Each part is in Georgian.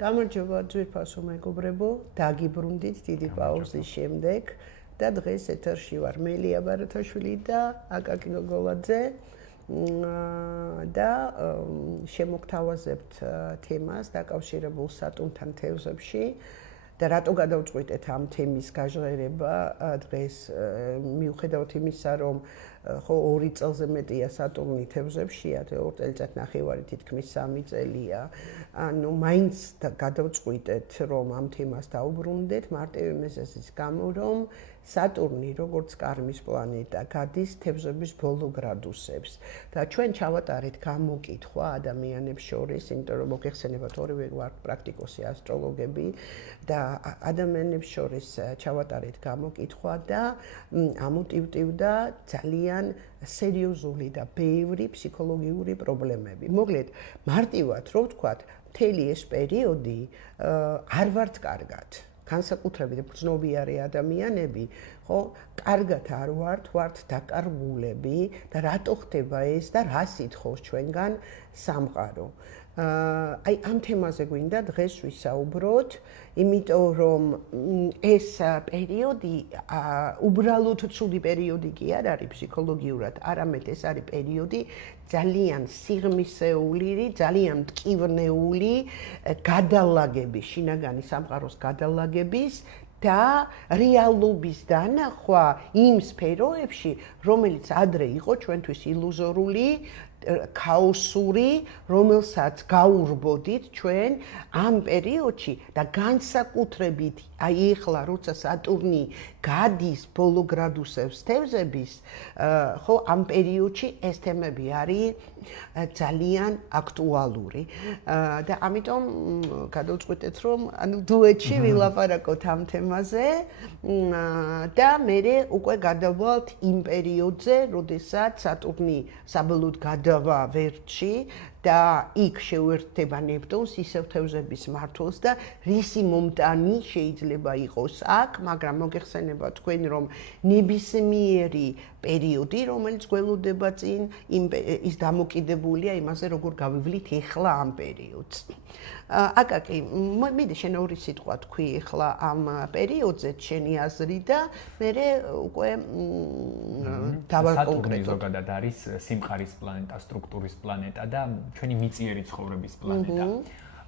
გამარჯობა ძვირფასო მეგობრებო, დაგიბრუნდით დიდი პაუზის შემდეგ და დღეს ეთერში ვარ მე ლია ბარათაშვილი და აკაკი გოგოლაძე და შემოგთავაზებთ თემას დაკავშირებულ სატურნთან თევზებში და რატო გადავწყვიტეთ ამ თემის გაჟღერება დღეს მიუხედავად იმისა რომ ხო 2 წელზე მეტია სატურნი თევზებშია, 2 წელიწად ნახევარი თითქმის 3 წელია. ანუ მაინც გადავწყვიტეთ რომ ამ თემას დავუბრუნდეთ მარტივი მიზეზის გამო რომ სატურნი როგორც კარმის პლანეტა გადის თევზების ბოლო გრადუსებს და ჩვენ ჩავატარეთ გამოკითხვა ადამიანებს შორის, იმიტომ რომ მოგეხსენებათ ორივე ვართ პრაქტიკოსი ასტროლოგები და ადამიანებს შორის ჩავატარეთ გამოკითხვა და ამოტივტივდა ძალიან სერიოზული და ბევრი ფსიქოლოგიური პრობლემები. მოგლეთ, მარტივად რო ვთქვათ, მთელი ეს პერიოდი არ ვართ კარგად. განსაკუთრებით ბრძნობიარე ადამიანები, ხო, კარგად არ ვართ დაკარგულები და რატო ხდება ეს და რა სითხოს ჩვენგან სამყარო. აი ამ თემაზე გვინდა დღეს ვისაუბროთ, იმიტომ რომ ეს პერიოდი უბრალოდ ცუდი პერიოდი კი არ არის ფსიქოლოგიურად, არამედ ეს არის პერიოდი ძალიან სიღრმისეული, ძალიან მტკივნეული გადალაგების, შინაგანი სამყაროს გადალაგების და რეალობის დანახვა იმ სფეროებში, რომელიც ადრე იყო ჩვენთვის ილუზორული, ქაოსური, რომელსაც გაურბოდით ჩვენ ამ პერიოდში და განსაკუთრებით აი ეხლა როცა სატურნი გადის ბოლო გრადუსებს თევზების, ხო ამ პერიოდში ეს თემები არის ძალიან აქტუალური და ამიტომ გადავწყვიტეთ რომ ანუ დუეტში ვილაპარაკოთ ამ თემაზე და მე უკვე გადავალთ იმ პერიოდზე, როდესაც სატურნი საბოლოოდ გადავა ვერტში და იქ შეუერთდება ნეპტუნს ისევ თევზების მმართველს და რისი მომტანი შეიძლება იყოს აქ, მაგრამ მოგეხსენება თქვენ რომ ნებისმიერი პერიოდი, რომელიც გველოდება წინ ის დამოკიდებულია იმაზე, როგორ გავივლით ეხლა ამ პერიოდს. აკაკი, მინდა შენ ორი სიტყვა თქვი ეხლა ამ პერიოდზე შენი აზრი და მე უკვე დავაკონკრეტოთ. ზოგადად არის სიმყარის პლანეტა, სტრუქტურის პლანეტა და ჩვენი მიწიერი ცხოვრების პლანეტა.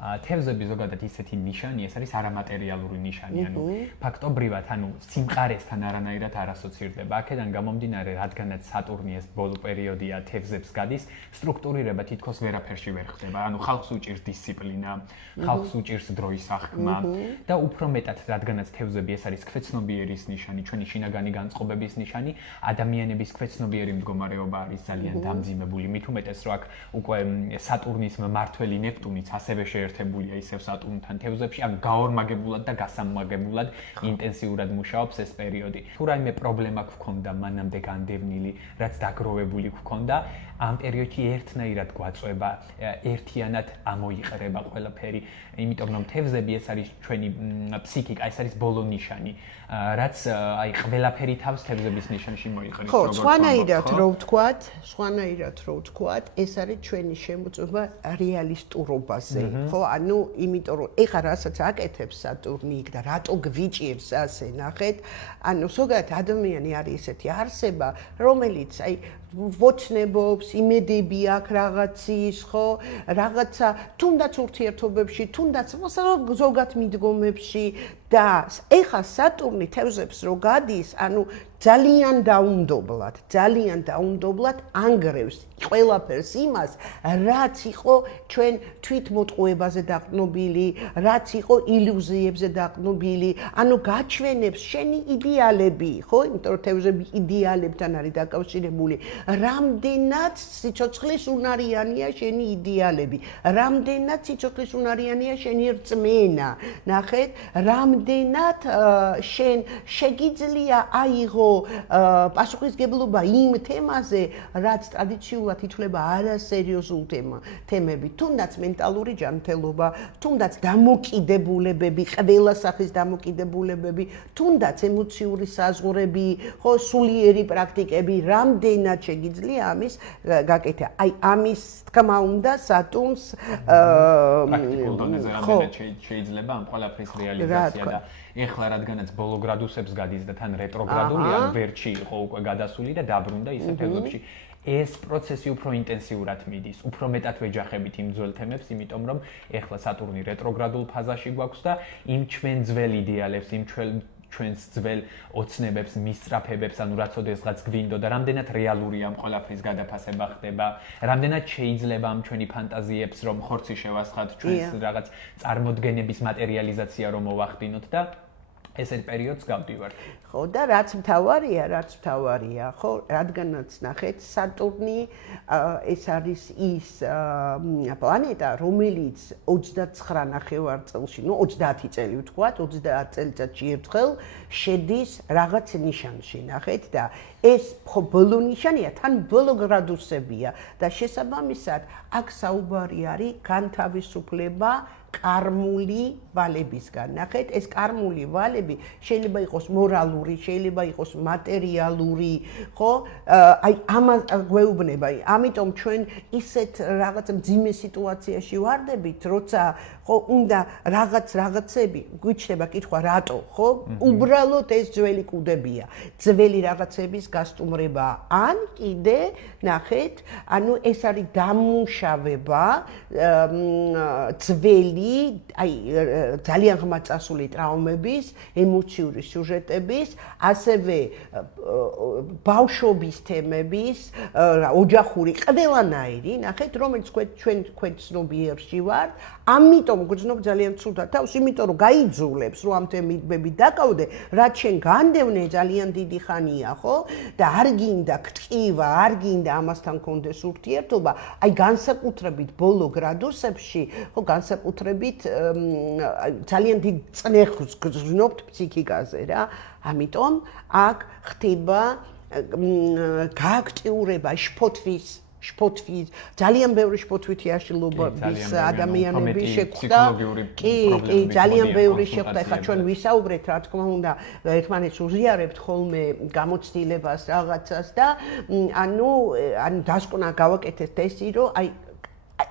თევზები ზოგადად ისეთი ნიშანი, ეს არის არამატერიალური ნიშანი, ანუ ფაქტობრივად, ანუ სიმყარესთან არანაირად არ ასოცირდება. აქედან გამომდინარე, რადგანაც სატურნი ეს ბოლო პერიოდია თევზებს გადის, სტრუქტურირება თითქოს ვერაფერში ვერ ხდება. ანუ ხალხს უჭირს დისციპლინა, ხალხს უჭირს დროის აღქმა და უფრო მეტად, რადგანაც თევზები ეს არის ქვეცნობიერის ნიშანი, ჩვენი შინაგანი განწყობების ნიშანი, ადამიანების ქვეცნობიერი მდგომარეობა არის ძალიან დამძიმებული. მით უმეტეს, რომ აქ უკვე სატურნის მმართველი ნეპტუნიც ასევე ერთებულია ისევ სატურნთან თევზებში, აქ გაორმაგებულად და გასამაგებულად ინტენსიურად მუშაობს ეს პერიოდი. თუ რაიმე პრობლემა გქონდა მანამდე განდევნილი, რაც დაგროვებული გქონდა, ამ პერიოდში ერთნაირად გვაწვება, ერთიანად ამოიყრება ყველაფერი, იმიტომ რომ თევზები ეს არის ჩვენი ფსიქიკა, ეს არის ბოლო ნიშანი, რაც აი ყველაფერი თავს თევზების ნიშანში მოიყრება. ხო, სხვანაირად რო ვთქვათ, ეს არის ჩვენი შემოწმება რეალისტურობაზე. ხო, ანუ იმიტომ რომ ეხლა რასაც აკეთებს სატურნი იქ და რატო გვიჭირს ასე ნახეთ, ანუ ზოგადად ადამიანი არის ესეთი არსება, რომელიც აი ვოცნებობს, იმედები აქვს რაღაცის, ხო, რაღაცა თუნდაც ურთიერთობებში, თუნდაც ზოგად მიდგომებში და ეხლა სატურნი თევზებს რო გადის, ანუ ძალიან დაუნდობლად ანგრევს ყველაფერს იმას, რაც იყო ჩვენ თვითმოტყუებაზე დაყრდნობილი, რაც იყო ილუზიებზე დაყრდნობილი, ანუ გაჩვენებს შენი იდეალები, ხო? იმიტომ რომ თევზები იდეალებთან არის დაკავშირებული. რამდენად სიცოცხლის უნარიანია შენი იდეალები, რამდენად სიცოცხლის უნარიანია შენი რწმენა. ნახეთ, რამდენად რამდენად შენ შეგიძლია აიღო პასუხისგებლობა იმ თემაზე, რაც ტრადიციულად ითვლება არასერიოზულ თემები, თუნდაც მენტალური ჯანმრთელობა, თუნდაც დამოკიდებულებები, ყველა სახის დამოკიდებულებები, თუნდაც ემოციური საზღვრები, ხო, სულიერი პრაქტიკები, რამდენად შეგიძლია ამის გაკეთა. აი ამის თქმა უნდა სატურნს პრაქტიკულ დონეზე რამდენად შეიძლება ამ ყველაფრის რეალიზაცია და ეხლა რადგანაც ბოლო გრადუსებს გადის და თან რეტროგრადული ან ვერჩი იყო უკვე გადასული და დაბრუნდა ისე თემებში ეს პროცესი უფრო ინტენსიურად მიდის, უფრო მეტად ვეჯახებით იმ ძველ თემებს, იმიტომ რომ ეხლა სატურნი რეტროგრადულ ფაზაში გვაქვს და იმ ჩვენ ძველ იდეალებს, იმ ჩვენს ძველ ოცნებებს, მისწრაფებებს, ანუ რაც ოდესღაც გვინდოდა, რამდენად რეალურია ამ ყველაფრის გადაფასება ხდება, რამდენად შეიძლება ამ ჩვენი ფანტაზიებს რომ ხორცი შევასხათ, ჩვენს რაღაც წარმოდგენების მატერიალიზაცია რომ მოვახდინოთ და ესეთ პერიოდს გავდივართ. ხო და რაც მთავარია, ხო, რადგანაც ნახეთ, სატურნი ეს არის ის პლანეტა, რომელიც 29 ნახევარწელში, 30 წელი ვთქვათ, 30 წელიწადში ერთხელ შედის რაღაც ნიშანში, ნახეთ და ეს ხო ბოლო ნიშანია, თან ბოლო გრადუსებია და შესაბამისად აქ საუბარი არის განთავისუფლება კარმული ვალებისგან. ნახეთ, ეს კარმული ვალები შეიძლება იყოს მორალური, შეიძლება იყოს მატერიალური, ხო? აი ამას გვეუბნება. ამიტომ ჩვენ ისეთ რაღაც მძიმე სიტუაციაში ვარდებით, როცა ხო უნდა რაღაცები, გვიჩნდება კითხვა რატო, ხო? უბრალოდ ეს ძველი კუდებია. ძველი რაღაცების გასტუმრება. ან კიდე, ნახეთ, ანუ ეს არის დამუშავება ძველი აი ძალიან ღრმად წასული ტრაუმების, ემოციური სიუჟეტების, ასევე ბავშვობის თემების, ოჯახური ყველანაირი, ნახეთ, რომელიც ჩვენ ცნობიერში ვართ, ამიტომ გძნობ ძალიან ცუდად თავს, იმიტომ რომ გაიძულებს, რომ ამ თემები დაკავდე, რაც შენ განდევნე ძალიან დიდი ხანია, ხო? და არ გინდა ქტყივა, არ გინდა ამასთან კონდეს ურთიერთობა, აი განსაკუთრებით ბოლო გრადუსებში, ხო, განსაკუთრებით ძალიან დიდ წნეხს გრძნობთ ფსიქიკაზე რა. ამიტომ აქ ხდება გააქტიურება შფოთვის, ძალიან ბევრი შფოთვითი აშლილობების ადამიანები შეხვდა. კი, ძალიან ბევრი შეხვდა. ეხლა ჩვენ ვისაუბრეთ, რა თქმა უნდა, ერთმანეთს უზიარებთ ხოლმე გამოცდილებას რაღაცას და ანუ დასკვნა გავაკეთეთ ესე, რომ აი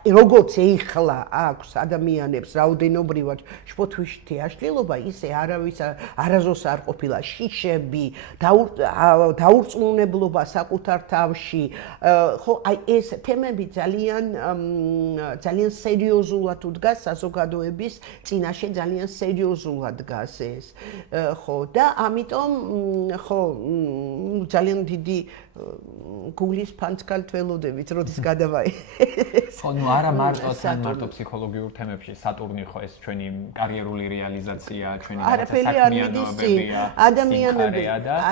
როგორც ეხლა აქვს ადამიანებს რაოდენობრივად შფოთვითი აშლილობა, ისე არასდროს არ ყოფილა შიშები, დაურწმუნებლობა საკუთარ თავში. ხო, აი ეს თემები ძალიან სერიოზულად უდგას საზოგადოების წინაშე, ძალიან სერიოზულად დგას ეს. ხო, და ამიტომ ხო, ძალიან დიდი გულის ფანჩკალთ ველოდებით, როდის გადავაი. ნუ არა მარტო ფსიქოლოგიურ თემებში სატურნი ხო ეს ჩვენი კარიერული რეალიზაცია, ჩვენი საქმიანობებია,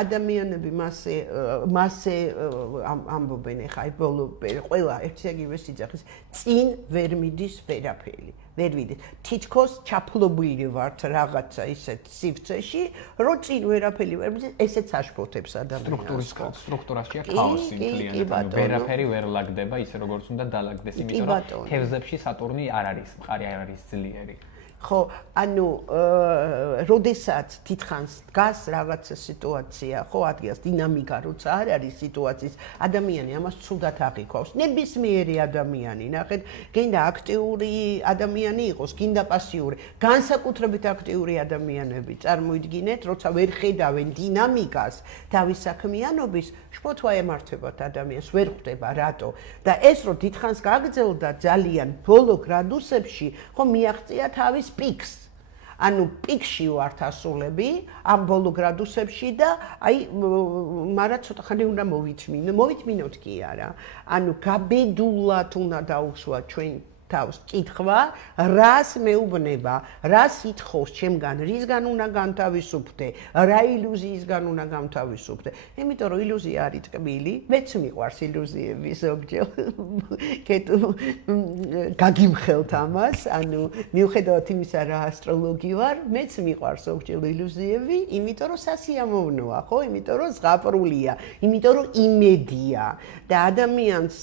ადამიანები მასე ამბობენ ხა აი ბოლო ყველა ერთიაგივე სიძახის წინ ვერ მიდის ვერაფერი. ვერ ვიდეთ. თითქოს ჩაფლობილი ვართ რაღაცა ისეთ სივრცეში, რომ წინ ვერაფერი ვერ მიდის, ესეც აშფოთებს ადამიანს. სტრუქტურაშია ქაოსი მთლიანად, ვერაფერი ვერ ლაგდება ისე როგორც უნდა დალაგდეს, იმიტომ რომ თევზებში სატურნი არ არის, მყარი არ არის ძლიერი. ხო, ანუ როდესაც დიდხანს დგას რაღაცა სიტუაცია, ხო, ადგილს დინამიკა როცა არ არის სიტუაციის, ადამიანი ამას ცუდად აღიქვავს. ნებისმიერი ადამიანი, ნახეთ, გინდა აქტიური ადამიანი იყოს, გინდა პასიური, განსაკუთრებით აქტიური ადამიანები, წარმოიდგინეთ, როცა ვერ ხედავენ დინამიკას თავის საქმიანობის, შფოთვა ემართებათ ადამიანს, ვერ ხვდება რატო. და ეს რომ დიდხანს გაგრძელდა ძალიან ბოლო გრადუსებში, ხო, მიაღწია თავის პიკს. ანუ პიკში ვართ ასულები ამ ბოლო გრადუსებში და აი მაგრამ ცოტა ხანი უნდა მოვითმინოთ კი არა. ანუ გაბედულად უნდა დაუსვათ ჩვენ თავს კითხვა, რას მეუბნება, რას ითხოვს ჩემგან, რისგან უნდა განთავისუფლდე, რა ილუზიისგან უნდა განთავისუფლდე. იმიტომ რომ ილუზია არის ტკბილი, მეც მიყვარს ილუზიები ზოგჯერ. გაგიმხელთ ამას, ანუ მიუხედავად იმისა, რა ასტროლოგი ვარ, მეც მიყვარს ზოგჯერ ილუზიები, იმიტომ რომ სასიამოვნოა, ხო? იმიტომ რომ ზღაპრულია, იმიტომ რომ იმედია და ადამიანს,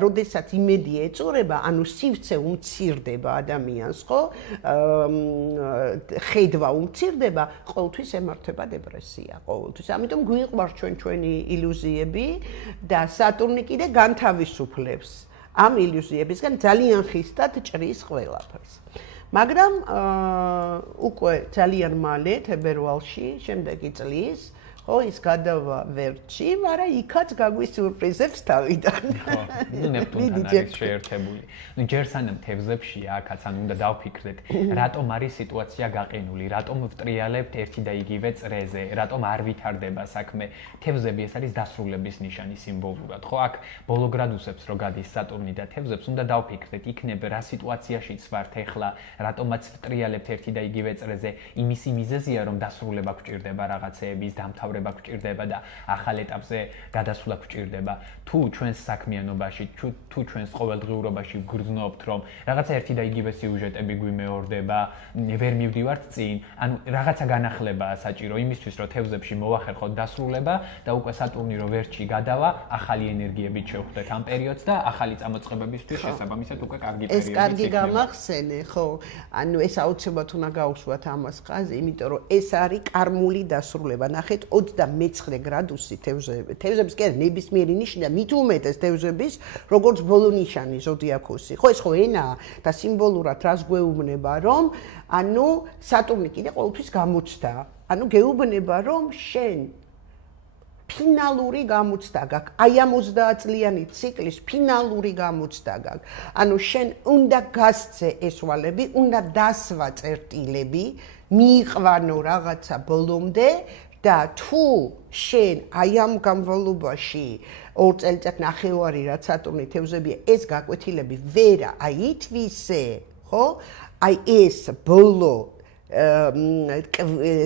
როდესაც იმედი ეწურება, ანუ სივრცე უმცირდება ადამიანს, ხო? ხედვა უმცირდება, ყოველთვის ემართება დეპრესია, ყოველთვის. ამიტომ გვიყვარს ჩვენი ილუზიები და სატურნი კიდე განთავისუფლებს ამ ილუზიებისგან ძალიან ხისტად ჭრის ყველაფერს. მაგრამ უკვე ძალიან მალე თებერვალში, შემდეგი წლის ხო ის გადავა ვერტში, მაგრამ იქაც გაგვისურპრიზებს თავიდან. ხო, ნეპტუნთან არის შეერთებული. ჯერ სანამ თევზებში აქაც ან უნდა დავფიქრდეთ, რატომ არის სიტუაცია გაყინული, რატომ ვტრიალებთ ერთი და იგივე წრეზე, რატომ არ ვითარდება საქმე. თევზები ეს არის დასრულების ნიშანი სიმბოლურად. ხო, აქ ბოლო გრადუსებს რო გადის სატურნი და თევზებს უნდა დავფიქრდეთ, იქნებ რა სიტუაციაშიც ვართ ახლა, რატომაც ვტრიალებთ ერთი და იგივე წრეზე. იმისი მიზეზია რომ დასრულება გვჭირდება რაღაცეების დამთავრება გვჭირდება და ახალ ეტაპზე გადასვლა გვჭირდება. თუ ჩვენს საქმიანობაში, თუ ჩვენს ყოველდღიურობაში გგრძნობთ, რომ რაღაცა ერთი და იგივე სიუჟეტები გვიმეორდება, ვერ მივდივართ წინ, ანუ რაღაცა განახლებაა საჭირო იმისთვის, რომ თევზებში მოვახერხოთ დასრულება და უკვე სატურნი რო ვერტში გადავა, ახალი ენერგიებით შევხვდეთ ამ პერიოდს და ახალი წამოწყებებისთვის შესაბამისად უკვე კარგი პერიოდი. ეს კარგი გამახსენე, ხო? ანუ ეს აუცილებლად უნდა გავუსვათ ამას ხაზი, იმიტომ რომ ეს არის კარმული დასრულება. ნახეთ 29 გრადუსი თევზების კი ნებისმიერი ნიშანი და მით უმეტეს თევზების როგორც ბოლო ნიშანი ზოდიაქოსი. ხო ეს ხო ენაა და სიმბოლურად რას გვეუბნება რომ ანუ სატურნი კიდე ყოველთვის გამოცდა. ანუ გეუბნება რომ შენ ფინალური გამოცდა გაქვს. აი ამ 30 წლიანი ციკლის ფინალური გამოცდა გაქვს. ანუ შენ უნდა გასცე ეს ვალები, უნდა დასვა წერტილები, მიიყვანო რაღაცა ბოლომდე და თუ შენ აი ამ განმავლობაში 2 წელიწად ნახევარი რაც სატურნი თევზებია ეს გაკვეთილები ვერა აი ითვისე, ხო? აი ეს ბოლო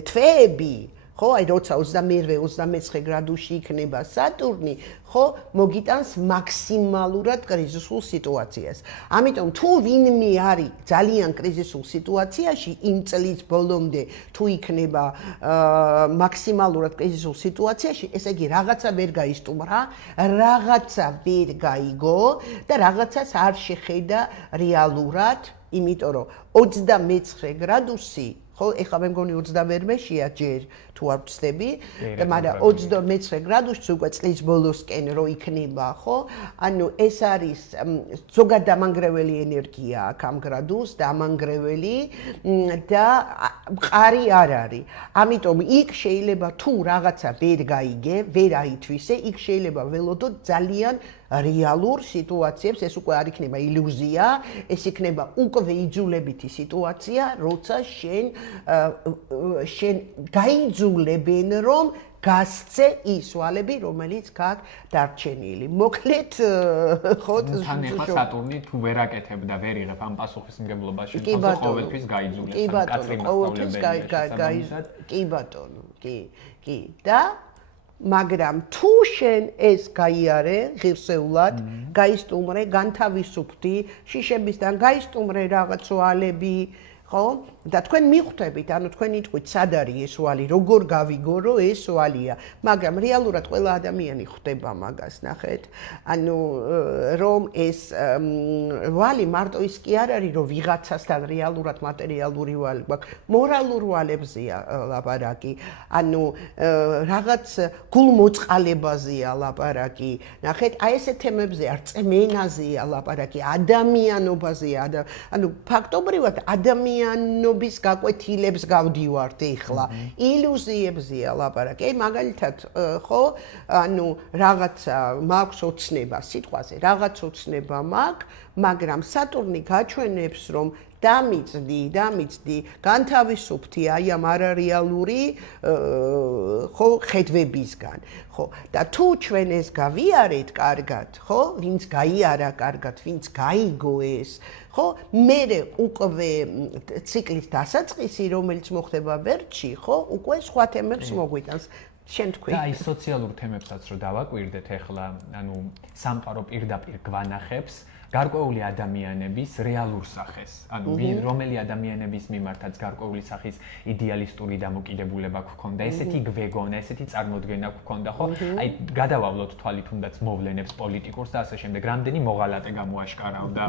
თვეები ხო, აი როცა 21-23 გრადუსში იქნება სატურნი, ხო, მოგიტანს მაქსიმალურად კრიზისულ სიტუაციას. ამიტომ თუ ვინმე არის ძალიან კრიზისულ სიტუაციაში იმ წლის ბოლომდე თუ იქნება მაქსიმალურად კრიზისულ სიტუაციაში, ესე იგი რაღაცა ვერ გაისტუმრა, რაღაცა ვერ გაიგო და რაღაცას არ შეხედა რეალურად, იმიტომ რომ 29 გრადუსი ხო, ეხლა მე მგონი 28-მეშია ჯერ თუ არ ვცდები, მაგრამ 29 გრადუსში უკვე წლის ბოლოსკენ რო იქნება, ხო? ანუ ეს არის ზოგად დამანგრეველი ენერგია აქ ამ გრადუსს, დამანგრეველი და მყარი არ არის. ამიტომ იქ შეიძლება თუ რაღაცა ვერ გაიგე, ვერ აითვისე, იქ შეიძლება ველოდოთ ძალიან რეალურ სიტუაციებს, ეს უკვე არ იქნება ილუზია, ეს იქნება უკვე იძულებითი სიტუაცია, როცა შენ გაიძულებენ რომ გასცე ის ვალები, რომელიც გაქვს დარჩენილი. მოკლედ, ხო, თან ახლა სატურნი თუ ვერ აკეთებდა, ვერ იღებ ამ პასუხისმგებლობაში, თუმცა ყოველთვის გაიძულებს, კაცრი მასწავლებელია. კი ბატონო, კი. და მაგრამ თუ შენ ეს გაიარე ღირსეულად, გაისტუმრე, განთავისუფლდი, შიშებისგან გაისტუმრე რაღაც ვალები, ხო? და თქვენ მიხვდებით, ანუ თქვენი იტყვით, სად არის ეს ვალი, როგორ გავიგო, რომ ეს ვალია, მაგრამ რეალურად ყველა ადამიანი ხვდება მაგას, ნახეთ. ანუ რომ ეს ვალი მარტო ის კი არ არის, რომ ვიღაცასთან რეალურად მატერიალური ვალი გვაქვს, მორალურ ვალებზეა ლაპარაკი. ანუ რაღაც გულმოწყალებაზეა ლაპარაკი. ნახეთ, აი ესე თემებზე არ წმენაზეა ლაპარაკი, ადამიანობაზეა. ანუ ფაქტობრივად ადამიანობის გაკვეთილებს გავდივართ ეხლა. ილუზიებზეა ლაპარაკი. აი მაგალითად, ხო, ანუ რაღაცა მაქვს ოცნება სიტყვაზე, რაღაც ოცნება მაქვს, მაგრამ სატურნი გაჩვენებს, რომ დამიწდი, განთავისუფლდი აი ამ არარეალური ხო ხედვებისგან. ხო, და თუ ჩვენ ეს გავიარეთ კარგად, ხო, ვინც გაიარა კარგად, ვინც გაიგო ეს, ხო, მე უკვე ციკლის დასაწყისი, რომელიც მოხდება ვერტში, ხო, უკვე სხვა თემებს მოგვიტანს. შენ თქვი. და აი სოციალურ თემებსაც რო დავაკვირდეთ ახლა, ანუ სამყარო პირდაპირ გვანახებს გარკვეული ადამიანების რეალურ სახეს. ანუ რომელი ადამიანების მიმართაც გარკვეული სახის იდეალისტური დამოკიდებულება გქონდა, ესეთი გვეგონა, ესეთი წარმოდგენა გქონდა, ხო? აი გადავავლოთ თვალი თუნდაც მოვლენებს პოლიტიკურს და ასე შემდეგ. რამდენი მოღალატე გამოაშკარავდა,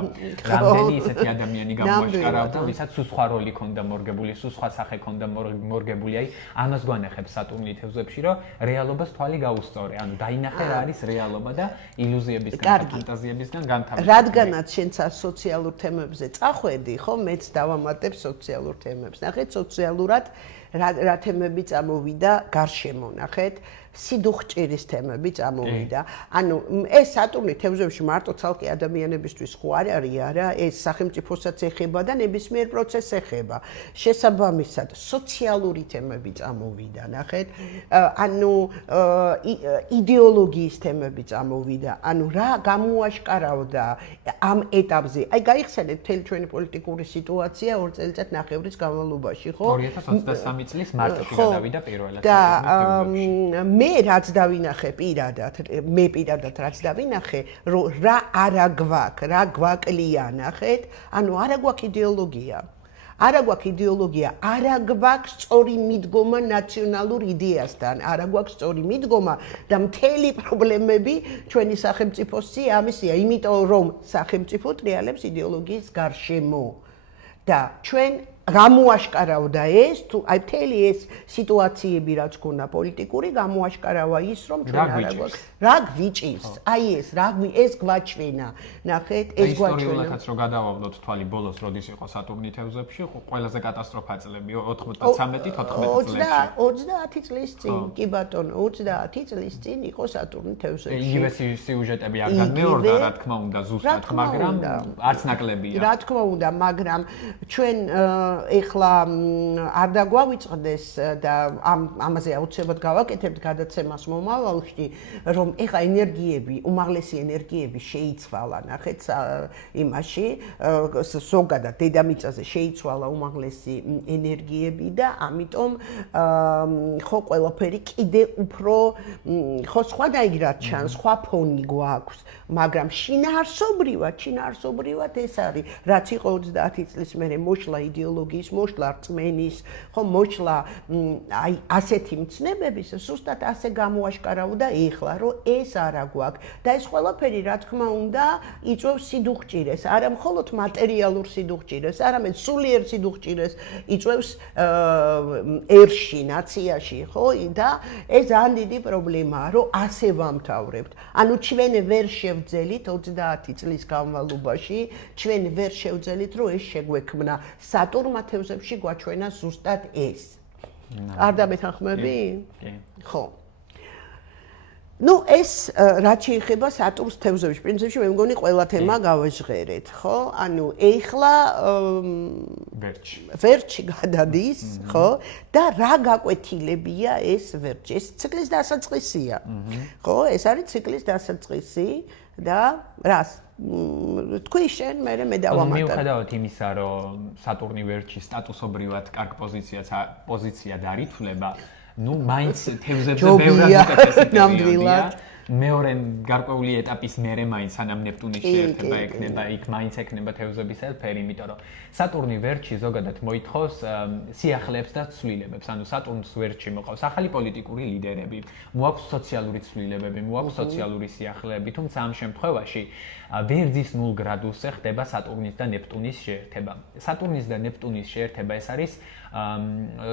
რამდენი ისეთი ადამიანი გამოაშკარავდა, ვისაც სხვა როლი ქონდა მორგებული, სხვა სახე ქონდა მორგებული. აი ამას გვანახებს სატურნი თევზებში, რომ რეალობას თვალი გაუსწორე. ანუ დაინახე რა არის რეალობა და ილუზიებისგან და ფანტაზიებისგან განთავისუფლება. რადგანაც შენც სოციალურ თემებზე წახვედი, ხო, მეც დავამატებ სოციალურ თემებს. ნახეთ, სოციალურად რა თემები წამოვიდა გარშემო, ნახეთ, სიდუხჭირის თემები წამოვიდა. ანუ ეს სატურნი თევზებში მარტო ცალკე ადამიანებისთვის ხო არ არის არა, ეს სახელმწიფოსაც ეხება და ნებისმიერ პროცესს ეხება. შესაბამისად, სოციალური თემები წამოვიდა, ნახეთ. ანუ იდეოლოგიის თემები წამოვიდა. ანუ რა გამოაშკარავდა ამ ეტაპზე. აი გაიხსენეთ მთელი ჩვენი პოლიტიკური სიტუაცია 2 წელიწად-ნახევრის განმავლობაში, ხო? 2023 წლის მარტში გადავიდა პირველად. და მე რაც დავინახე პირადად, რაც დავინახე, რომ რა არა გვაქვს, რა გვაკლია, ნახეთ, ანუ არა გვაქვს იდეოლოგია. არა გვაქვს იდეოლოგია, არა გვაქვს სწორი მიდგომა ნაციონალურ იდეასთან, არა გვაქვს სწორი მიდგომა და მთელი პრობლემები ჩვენი სახელმწიფოსი ამისია, იმიტომ რომ სახელმწიფო ტრიალებს იდეოლოგიის გარშემო. და ჩვენ გამოაშკარავდა ეს, თუ აი მთელი ეს სიტუაციები რაც ქონდა პოლიტიკური, გამოაშკარავა ის, რომ ჩვენ არა გვაქვს რა გვიჭირს. აი ეს გვაჩვენა. ნახეთ, ეს გვაჩვენა. ისტორიულადაც რო გადავავლოთ თვალი ბოლოს, როდის იყო სატურნი თევზებში, ყველაზე კატასტროფა წლები 93-14 წლებში. 30 წლის წინ, კი ბატონო, 30 წლის წინ იყო სატურნი თევზებში. იგივე სიუჟეტები არ განმეორდა, რა თქმა უნდა, ზუსტად, მაგრამ არც ნაკლებია. რა თქმა უნდა, მაგრამ ჩვენ ეხლა არ დაგვავიწყდეს და ამაზე აუცილებლად გავაკეთებთ გადაცემას მომავალში, რომ ეხლა ენერგიები, უმაღლესი ენერგიები შეიცვალა, ნახეთ, იმაში, ზოგადად დედამიწაზე შეიცვალა უმაღლესი ენერგიები და ამიტომ ხო ყველაფერი კიდე უფრო ხო სხვადასხვაირად ჩანს, სხვა ფონი გვაქვს, მაგრამ შინაარსობრივად ეს არის, რაც იყო 30 წლის მერე მოშლა იდეოლოგიის მოშლა რწმენის, ხო მოშლა აი ასეთი მცნებების, ზუსტად ასე გამოაშკარავდა ეხლა, რომ ეს არა გვაქვს და ეს ყველაფერი რა თქმა უნდა იწვევს სიდუხჭირეს, არა მხოლოდ მატერიალურ სიდუხჭირეს, არამედ სულიერ სიდუხჭირეს იწვევს ერში, ნაციაში, ხო? და ეს ძალიან დიდი პრობლემაა, რომ ასე ვამთავრებთ. ანუ ჩვენ ვერ შევძელით 30 წლის განმავლობაში, ჩვენ ვერ შევძელით, რომ ეს შეგვექმნა. სატურნ თევზებში გვაჩვენა ზუსტად ეს. არ დამეთანხმები? ხო. ну ეს რაც შეეხება სატურნს თევზებში, პრინციპში მე მგონი ყველა თემა გავაჟღერეთ, ხო? ანუ ეხლა ვერტში გადადის, ხო? და რა გაკვეთილებია ეს ვერტში? ეს ციკლის დასაწყისია. ხო? ეს არის ციკლის დასაწყისი და რას? თქვი შენ, მე დავამატებ. მიუხედავად იმისა, რომ სატურნი ვერტში სტატუსობრივად კარგ პოზიციად არ ითვლება, ну, მაინც თევზებზე ბევრად უკეთესი პერიოდია. მეორე გარკვეული ეტაპის მერე მაინც სანამ ნეპტუნის შეერთება ექნება, იქ მაინც ექნება თევზების ელფერი, იმიტომ რომ სატურნი ვერტში ზოგადად მოითხოვს სიახლეებს და ცვლილებებს. ანუ სატურნს ვერტში მოყავს ახალი პოლიტიკური ლიდერები, მოაქვს სოციალური ცვლილებები, მოაქვს სოციალური სიახლეები, თუმცა ამ შემთხვევაში ვერძის 0 გრადუსზე ხდება სატურნის და ნეპტუნის შეერთება. სატურნის და ნეპტუნის შეერთება ეს არის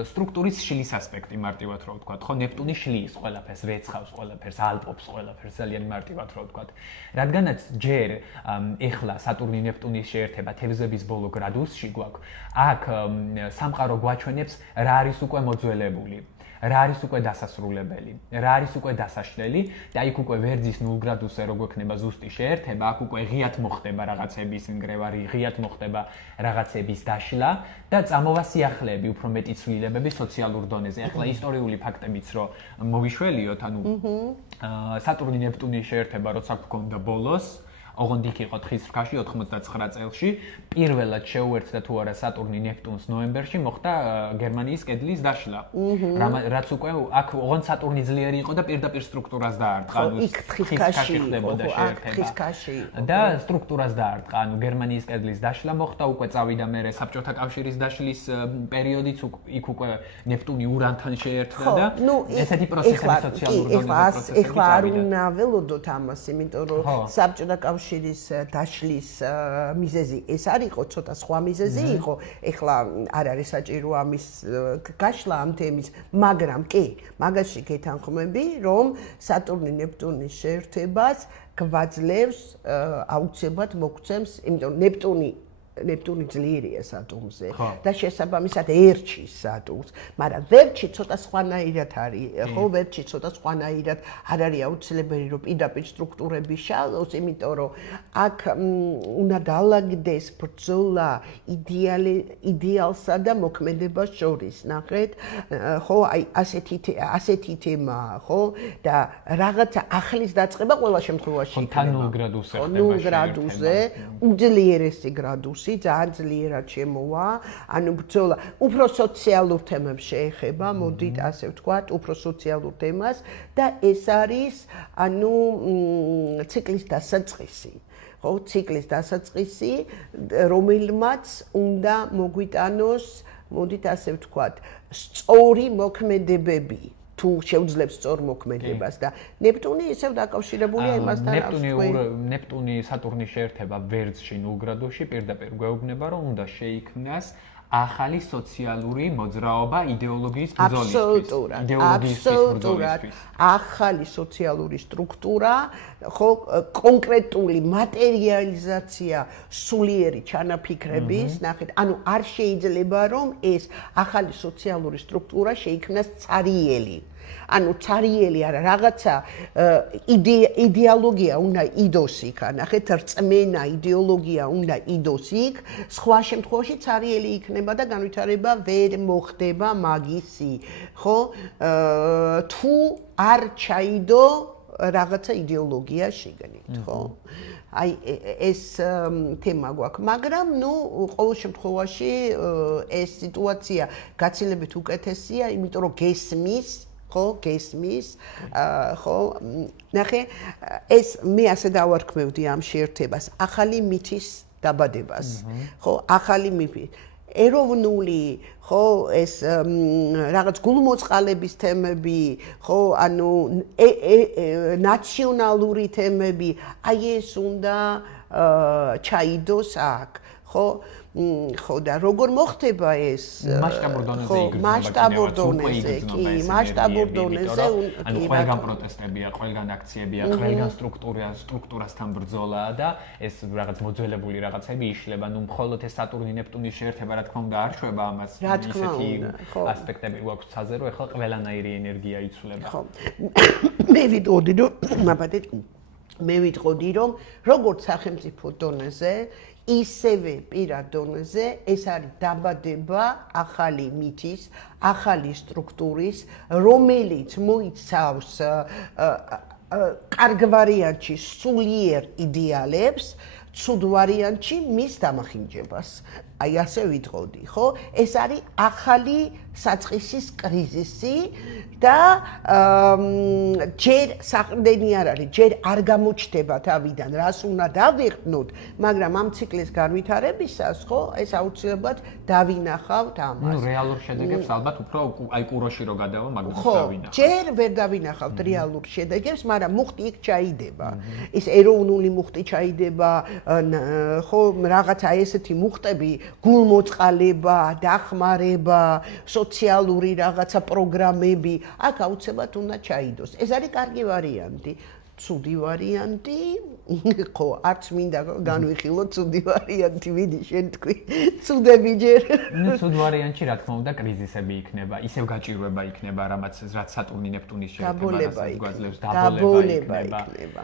სტრუქტურის შლის ასპექტი, მარტივად რო ვთქვათ, ხო, ნეპტუნი შლის ყველაფერს, რეცხავს ყველაფერს, ალპობს ყველაფერს, ძალიან მარტივად რო ვთქვათ. რადგანაც ჯერ ეხლა სატურნი ნეპტუნის შეერთება თევზების ბოლო გრადუსში გვაქვს, აქ სამყარო გვაჩვენებს რა არის უკვე მოძველებული. რა არის უკვე დასასრულებელი, რა არის უკვე დასაშლელი და იქ უკვე ვერძის 0 გრადუსზე რო გვექნება ზუსტი შეერთება, აქ უკვე ღიად მოხდება რაღაცების ნგრევარი, ღიად მოხდება რაღაცების დაშლა და წამოვა სიახლეები, უფრო მეტი ცვლილებები სოციალურ დონეზე. ახლა ისტორიული ფაქტებიც რო მოვიშველიოთ, ანუ სატურნი ნეპტუნის შეერთება როცა გქონდა ბოლოს ოღონდ იქ იყო თხის რქაში 99 წელში პირველად შეუერთდა თუ არა სატურნი ნეპტუნს ნოემბერში მოხდა გერმანიის კედლის დაშლა. რაც უკვე აქ ოღონდ სატურნი ძლიერი იყო და პირდაპირ სტრუქტურას დაარტყა. იქ თხის ქაში ხდებოდა შეერთება. და სტრუქტურას დაარტყა. ანუ გერმანიის კედლის დაშლა მოხდა, უკვე წავიდა მერე საბჭოთა კავშირის დაშლის პერიოდიც იქ უკვე ნეპტუნი ურანთან შეერთდა და ესეთი პროცესები სოციალურ დონეზე პროცესები. ეხლა არ უნდა ველოდოთ ამას, იმიტომ რომ საბჭოთა კავშირის დაშლის მიზეზი ეს არ იყო, ცოტა სხვა მიზეზი იყო. ეხლა არ არის საჭირო ამის გაშლა ამ თემის, მაგრამ კი, მაგაში გეთანხმები, რომ სატურნი ნეპტუნის შეერთებას გვაძლევს აუცილებლად მოგვცემს, იმიტომ ნეპტუნი ძლიერია სატურნზე და შესაბამისად ერჩის სატურნს, მაგრამ ვერჩი ცოტა სხვანაირად არის, ხო, ვერჩი ცოტა სხვანაირად არ არის აუცილებელი რომ პირდაპირ სტრუქტურები შალოს, იმიტომ რომ აქ უნდა დაალაგდეს ბრძოლა იდეალსა და მოქმედებას შორის, ნახეთ, ხო, აი ასეთი თემაა, ხო, და რაღაცა ახლის დაწყება ყველა შემთხვევაში იქნება. 0 გრადუსზე ხდება. 0 გრადუსზე, უძლიერესი გრადუსი ძალიან ძლიერად შემოვა, ანუ ბრძოლა უფრო სოციალურ თემებს შეეხება, მოდით ასე ვთქვათ, უფრო სოციალურ თემას და ეს არის ანუ ციკლის დასაწყისი. ხო, ციკლის დასაწყისი, რომელმაც უნდა მოგვიტანოს, მოდით ასე ვთქვათ, სწორი მოქმედებები. თუ შეუძლებს სწორ მოქმედებას და ნეპტუნი ისევ დაკავშირებულია იმასთან ნეპტუნი სატურნის შეერთება ვერძში 0 გრადუსში პირდაპირ გვეუბნება რომ უნდა შეიქმნას ახალი სოციალური მოძრაობა იდეოლოგიის ბრძოლისთვის. აბსოლუტურად. ახალი სოციალური სტრუქტურა, ხო, კონკრეტული მატერიალიზაცია სულიერი ჩანაფიქრების, ნახეთ, ანუ არ შეიძლება რომ ეს ახალი სოციალური სტრუქტურა შეიქმნას цариელი. ანუ цариელი არა, რაღაცა იდეოლოგია უნდა იდოს იქ, ნახეთ, რწმენა იდეოლოგია უნდა იდოს იქ, სხვა შემთხვევაში цариელი იქნება და განვითარება ვერ მოხდება მაგისი, ხო? თუ არ ჩაიდო რაღაცა იდეოლოგია შიგნით, ხო? აი ეს თემა გვაქვს, მაგრამ ნუ ყოველ შემთხვევაში ეს სიტუაცია გაცილებით უკეთესია, იმიტომ რომ გესმის ხო, გესმის, ხო, ნახე, ეს მე ასე დავარქმევდი ამ შეერთებას, ახალი მითის დაბადებას, ხო, ახალი მითი. ეროვნული, ხო, ეს რაღაც გულმოწყალების თემები, ხო, ანუ ნაციონალური თემები, აი ეს უნდა ჩაიდოს აქ, ხო? ხო და როგორ მოხდება ეს მასშტაბურ დონეზე იგრძნობა მასშტაბურ დონეზე კი მასშტაბურ დონეზე ანუ ყველგან პროტესტებია, ყველგან აქციებია, ყველგან სტრუქტურასთან ბრძოლაა და ეს რაღაც მოძველებული რაღაცები იშლება, ნუ მხოლოდ ეს სატურნი ნეპტუნის შეერთება რა თქმა უნდა არ შვება ამას ისეთი ასპექტები გვაქვს ცაზე რომ ეხლა ყველანაირი ენერგია იცვლება. ხო. მე ვიტყოდი რომ როგორც სახელმწიფო დონეზე ისევე პირად დონეზე ეს არის დაბადება ახალი მითის, ახალი სტრუქტურის, რომელიც მოიცავს კარგ ვარიანტში სულიერ იდეალებს, ცუდ ვარიანტში მის დამახინჯებას. აი ასე ვიტყოდი, ხო? ეს არის ახალი საწყისის კრიზისი და ჯერ საყრდენი არ არის, ჯერ არ გამოჩნდება თავიდან, რას უნდა დავიხდნოთ, მაგრამ ამ ციკლის განვითარებისას, ხო, ეს აუცილებლად დავინახავთ ამას. ნუ რეალურ შედეგებს ალბათ უფრო აი კუროში რო გადავა, მაგრამ დავინახავთ. ჯერ ვერ დავინახავთ რეალურ შედეგებს, მაგრამ მუხტი იქ ჩაიდება. ეს ეროვნული მუხტი ჩაიდება, ხო, რაღაცა ესეთი მუხტები გულმოწყალება, დახმარება, სოციალური რაღაცა პროგრამები, აქ აუცილებლად უნდა ჩაიდოს. ეს არის კარგი ვარიანტი. ცუდი ვარიანტი, ხო, არც მინდა განვიხილო ცუდი ვარიანტი, მიდი შენ თქვი, ცუდები ჯერ. ნუ ცუდ ვარიანტში რა თქმა უნდა კრიზისები იქნება, ისევ გაჭირვება იქნება, რაც სატურნი ნეპტუნის შეერთება გვაძლევს დაბოლება იქნება.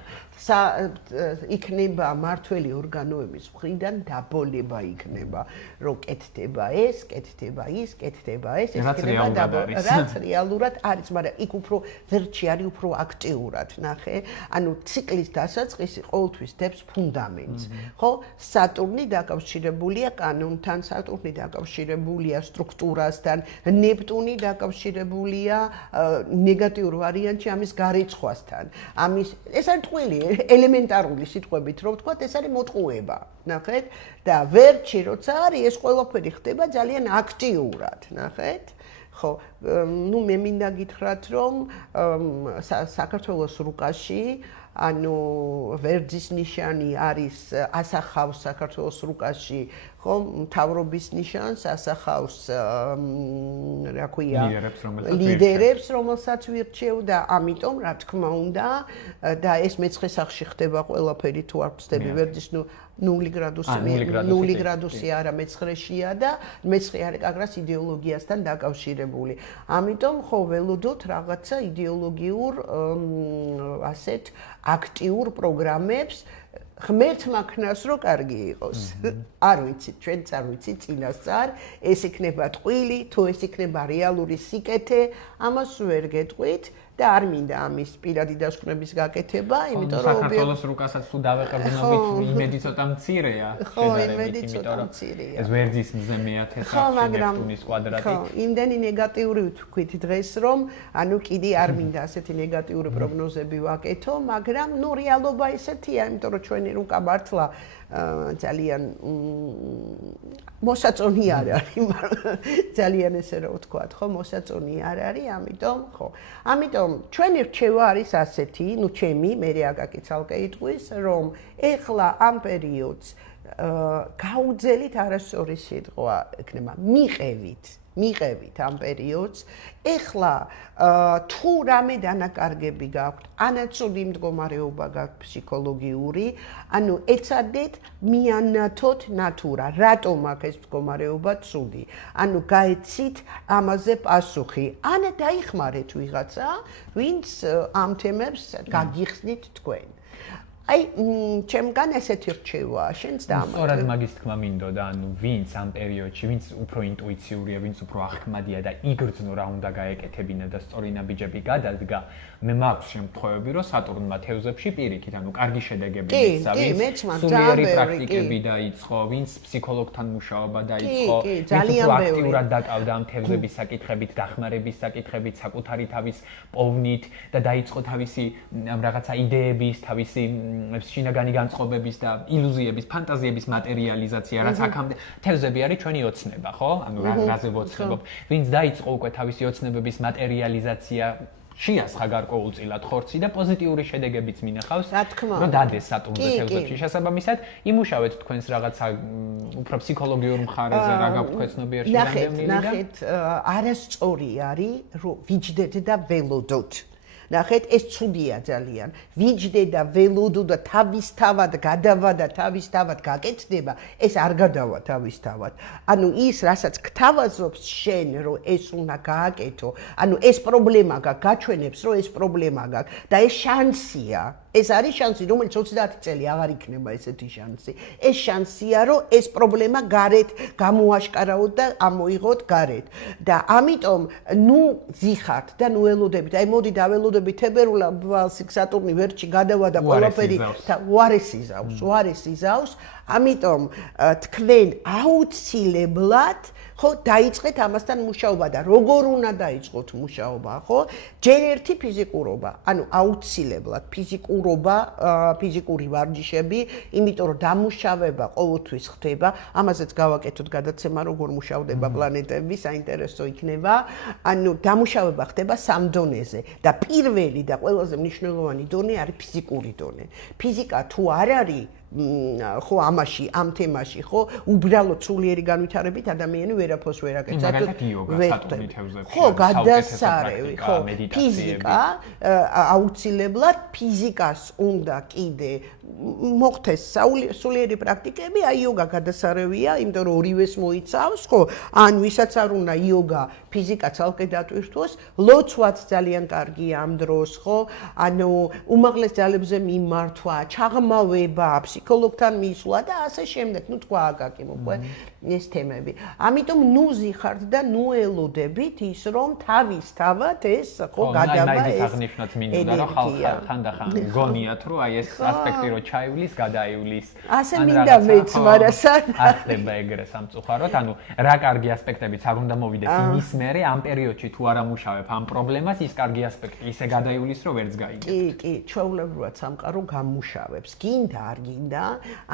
იქნება მართველი ორგანოების მხრიდან დაბოლება იქნება, რომ კეთდება ეს, კეთდება ის, კეთდება ეს, ეს იქნება რაც რეალურად არის, მაგრამ იქ უფრო ვერჩი არის უფრო აქტიურად, ნახე? ანუ ციკლის დასაწყისი ყოველთვის დებს ფუნდამენტს. ხო? სატურნი დაკავშირებულია კანონთან, სატურნი დაკავშირებულია სტრუქტურასთან, ნეპტუნი დაკავშირებულია ნეგატიურ ვარიანტში ამის გარეცხვასთან. ამის ეს არის ტყვილი, ელემენტარული სიტყვებით რომ ვთქვათ, ეს არის მოტყუება. ნახეთ? და ვერჩი როცა არის, ეს ყველაფერი ხდება ძალიან აქტიურად, ნახეთ? ხო, ნუ მე მინდა გითხრათ, რომ საქართველოს რუკაში ანუ ვერძის ნიშანი არის ასახავს საქართველოს რუკაში, ხო, მთავრობის ნიშანს ასახავს რა ქვია ლიდერებს, რომელსაც ვირჩევ და ამიტომ რა თქმა უნდა და ეს მეცხრე სახში ხდება ყველაფერი თუ არ ვწდები ვერძის 0 გრადუსი არა მეცხრეშია და მეცხრე არის კაგრას იდეოლოგიასთან დაკავშირებული. ამიტომ ხო ველოდოთ რაღაცა იდეოლოგიურ ასეთ აქტიურ პროგრამებს ღმერთმა ქნას რო კარგი იყოს. არ ვიცით, ჩვენც არ ვიცით წინასწარ, ეს იქნება ტყვილი, თუ ეს იქნება რეალური სიკეთე, ამას ვერ გეტყვით. და არ მინდა ამის პირადი დასკვნების გაკეთება, იმიტომ რომ საქართველოს რუკასაც თუ დავეყრდნობით, იმედი ცოტა მცირეა. ხო, იმედი ცოტა მცირეა. ეს ვერძის მზე მე-10 სახში ნეპტუნის კვადრატით. ხო, იმდენი ნეგატიური ვთქვით დღეს, რომ ანუ კიდე არ მინდა ასეთი ნეგატიური პროგნოზები ვაკეთო, მაგრამ ნუ რეალობა ესეთია, იმიტომ რომ ჩვენი რუკა მართლა ძალიან მოსაწონი არ არის, ძალიან ესე რომ ვთქვათ, ხო, მოსაწონი არ არის, ამიტომ ხო. ამიტომ ჩვენი რჩევა არის ასეთი, ნუ ჩემი, მე აგაკი ცალკე იტყვის, რომ ეხლა ამ პერიოდს გაუძელით არასწორი სიტყვა ექნება, მიყევით ამ პერიოდს. ეხლა თუ რამე დანაკარგები გაქვთ, ანაცული მდგომარეობა გაქვთ ფსიქოლოგიური, ანუ ეცადეთ მიანათოთ ნატურა, რატომ აქ ეს მდგომარეობა ცუდი. ანუ გაეცით ამაზე პასუხი. ან დაიხმარეთ ვიღაცა, ვინც ამ თემებს გაგიხსნით თქვენ. აი, ჩემგან ესეთი რჩევაა, შენც და ამათ. სწორად მაგის თქმა მინდოდა, ანუ ვინც ამ პერიოდში, ვინც უფრო ინტუიციურია, ვინც უფრო აღქმადია და იგრძნო რა უნდა გაეკეთებინა და სწორი ნაბიჯები გადადგა, მე მაქვს შემთხვევები, რომ სატურნმა თევზებში პირიქით, ანუ კარგი შედეგები მისცა, სულიერი პრაქტიკები დაიწყო, ვინც ფსიქოლოგთან მუშაობა დაიწყო, ვინც უფრო აქტიურად დაკავდა ამ თევზების საკითხებით, დახმარების საკითხებით, საკუთარი თავის პოვნით და დაიწყო თავისი რაღაცა იდეების, თავისი შინაგანი განწყობების და ილუზიების, ფანტაზიების მატერიალიზაცია, რაც აქამდე თევზები არის ჩვენი ოცნება, ხო? ანუ რაზე ვოცნებობ. ვინც დაიწყო უკვე თავისი ოცნებების მატერიალიზაცია, შეასხა გარკვეულწილად ხორცი და პოზიტიური შედეგებიც მინახავს, რომ დადეს სატურნზე თევზებში. შესაბამისად, იმუშავეთ თქვენს რაღაცა უფრო ფსიქოლოგიურ მხარეზე, რა გაქვთ თქვენ ცნობიერში გამდევნილი და ნახეთ, არასწორი არის, რომ ვიჯდეთ და ველოდოთ. ნახეთ, ეს ცუდია ძალიან. ვიჯდე და ველოდო და თავისთავად გადავა და თავისთავად გაკეთდება, ეს არ გადავა თავისთავად. ანუ ის, რასაც გთავაზობს შენ, რომ ეს უნდა გააკეთო, ანუ ეს პრობლემა გაქვს, გაჩვენებს, რომ ეს პრობლემა გაქვს და ეს შანსია. ეს არის შანსი, რომელიც 30 წელი აღარ იქნება ესეთი შანსი. ეს შანსია, რომ ეს პრობლემა გარეთ გამოაშკარავოთ და ამოიღოთ გარეთ. და ამიტომ, ნუ ზიხართ და ნუ ველოდებით. აი მოდი დაველოდებით თებერვალს სატურნი ვერტში გადავა და ყველაფერი უარესი ზავს. ამიტომ თქვენ აუცილებლად ხო დაიწყეთ ამასთან მუშაობა და როგორ უნდა დაიწყოთ მუშაობა, ხო? ჯერ ერთი ფიზიკურობა, ანუ აუცილებლად ფიზიკური ვარჯიშები, იმიტომ რომ დამუშავება ყოველთვის ხდება, ამაზეც გავაკეთოთ გადაცემა, როგორ მუშავდება პლანეტები, საინტერესო იქნება. ანუ დამუშავება ხდება 3 დონეზე და პირველი და ყველაზე მნიშვნელოვანი დონე არის ფიზიკური დონე. ფიზიკა თუ არ არის ხო ამაში, ამ თემაში, ხო, უბრალოდ სულიერი განვითარებით ადამიანი ვერაფერს ვერ აკეთებს. მაგალითად იოგა, სატურნი თევზებში. ხო, გადასარევი, ხო, ფიზიკა, აუცილებლად ფიზიკას უნდა კიდე მოხდეს სულიერი პრაქტიკები, აი იოგა გადასარევია, იმიტომ რომ ორივეს მოიცავს, ხო? ან ვისაც არ უნდა იოგა, ფიზიკა ცალკე დატვირთვოს, ლოცვაც ძალიან კარგია ამ დროს, ხო? ანუ უმაღლეს ძალებზე მიმართვა, ჩაღმავება, ფსიქოლოგთან მისვლა და ასე შემდეგ, ну თქვა აკაკი მოყვე ეს თემები. ამიტომ ნუ ზიხართ და ნუ ელოდებით ის რომ თავისთავად ეს ხო გადავა ეს აღნიშნოთ მინდა რომ ხანდახან გონიათ რომ აი ეს ასპექტი რომ ჩაივლის, გადაივლის. ასე მინდა მეც, მაგრამ არ ხდება ეგრე სამწუხაროდ, ანუ რა კარგი ასპექტებიც არ უნდა მოვიდეს იმის მერე ამ პერიოდში თუ არ ამუშავებ ამ პრობლემას, ის კარგი ასპექტი ისე გადაივლის რომ ვერც გაიგებ. კი, ჩვეულებრივად სამყარო გამუშავებს. გინდა არ გინდა,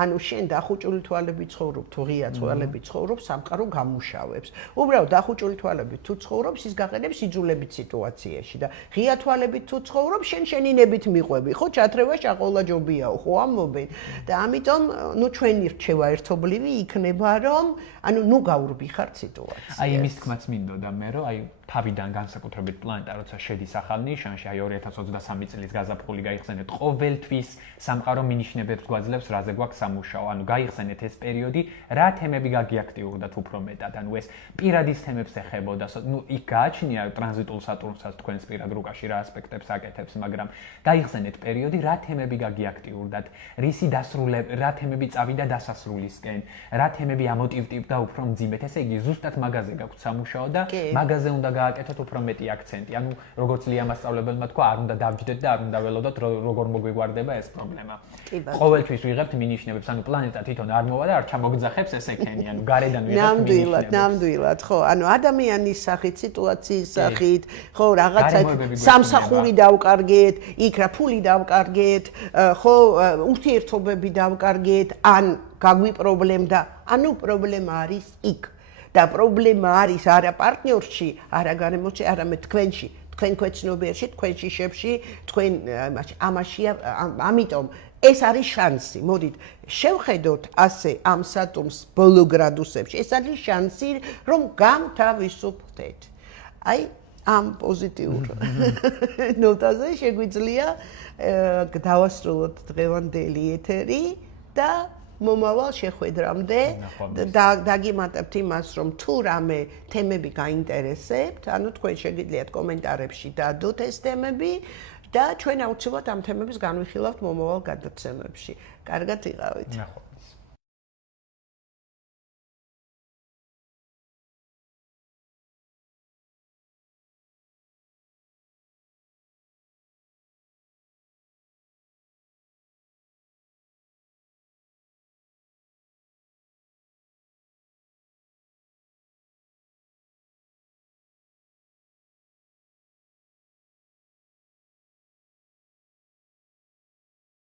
ანუ შენ დახუჭული თვალებით ცხოვრობ, თუ ღია თვალებით ცხოვრობ, სამყარო გამუშავებს. უბრალოდ დახუჭული თვალებით თუ ცხოვრობ, ის გაყენებს იძულებით სიტუაციაში და ღია თვალებით თუ ცხოვრობ, შენ შენინებით მიყვები, ხო, ჩათრევა შაყოლაჯობიაო, ხო ამობენ. და ამიტომ, ну ჩვენი რჩევა ერთობლივი იქნება, რომ ანუ ნუ გაურბიხართ სიტუაციას. აი იმის თქმაც მინდოდა მე, რომ აი თავიდან განსაკუთრებით პლანეტა როცა შედის ახალ ნიშანში, აი 2023 წლის გაზაფხული გაიხსენეთ ყოველთვის სამყარო მინიშნებებს გვაძლევს, რაზე გვაქვს სამუშაო. ანუ გაიხსენეთ ეს პერიოდი, რა თემები გაგიაქტიურდათ უფრო მეტად. ანუ ეს პირადის თემებს ეხებოდა, ну იქ გააჩნია ტრანზიტულ სატურნსაც თქვენს პირად რუკაში რა ასპექტებს აკეთებს, მაგრამ გაიხსენეთ პერიოდი, რა თემები გაგიაქტიურდათ, რისი დასრულება, რა თემები წავიდა დასასრულისკენ, რა თემები ამოტივტივდა უფრო მძიმედ. ესე იგი ზუსტად მაგაზე გაქვთ სამუშაო და მაგაზე უნდა გააკეთოთ უფრო მეტი აქცენტი. ანუ როგორც ლია მასწავლებელმა თქვა, არ უნდა დავჯდეთ და არ უნდა ველოდოთ როგორ მოგვიგვარდება ეს პრობლემა. ყოველთვის ვიღებთ მინიშნებებს, ანუ პლანეტა თვითონ არ მოვა და არ ჩამოგძახებს ესექენი, ანუ გარედან ვიღებთ მინიშნებებს. ნამდვილად, ხო, ანუ ადამიანის სახით, სიტუაციის სახით, ხო, რაღაცა სამსახური დავკარგეთ, იქ რა ფული დავკარგეთ, ხო, ურთიერთობები დავკარგეთ, ან გაგვიპრობლემდა, ანუ პრობლემა არის იქ. და პრობლემა არის არა პარტნიორში, არა გარემოში, არამედ თქვენში, თქვენ ქვეცნობიერში, თქვენ შიშებში, თქვენ ამაშია, ამიტომ ეს არის შანსი. მოდით, შევხედოთ ასე ამ სატურნს ბოლო გრადუსებში. ეს არის შანსი, რომ გამთავისუფლდეთ. აი, ამ პოზიტიურ ნოტაზე შეგვიძლია დავასრულოთ დღევანდელი ეთერი და მომავალ შეხვედრამდე დაგიმატებთ იმას, რომ თუ რამე თემები გაინტერესებთ, ანუ თქვენ შეგიძლიათ კომენტარებში დადოთ ეს თემები და ჩვენ აუცილებლად ამ თემების განვიხილავთ მომავალ გადაცემებში. კარგად იყავით.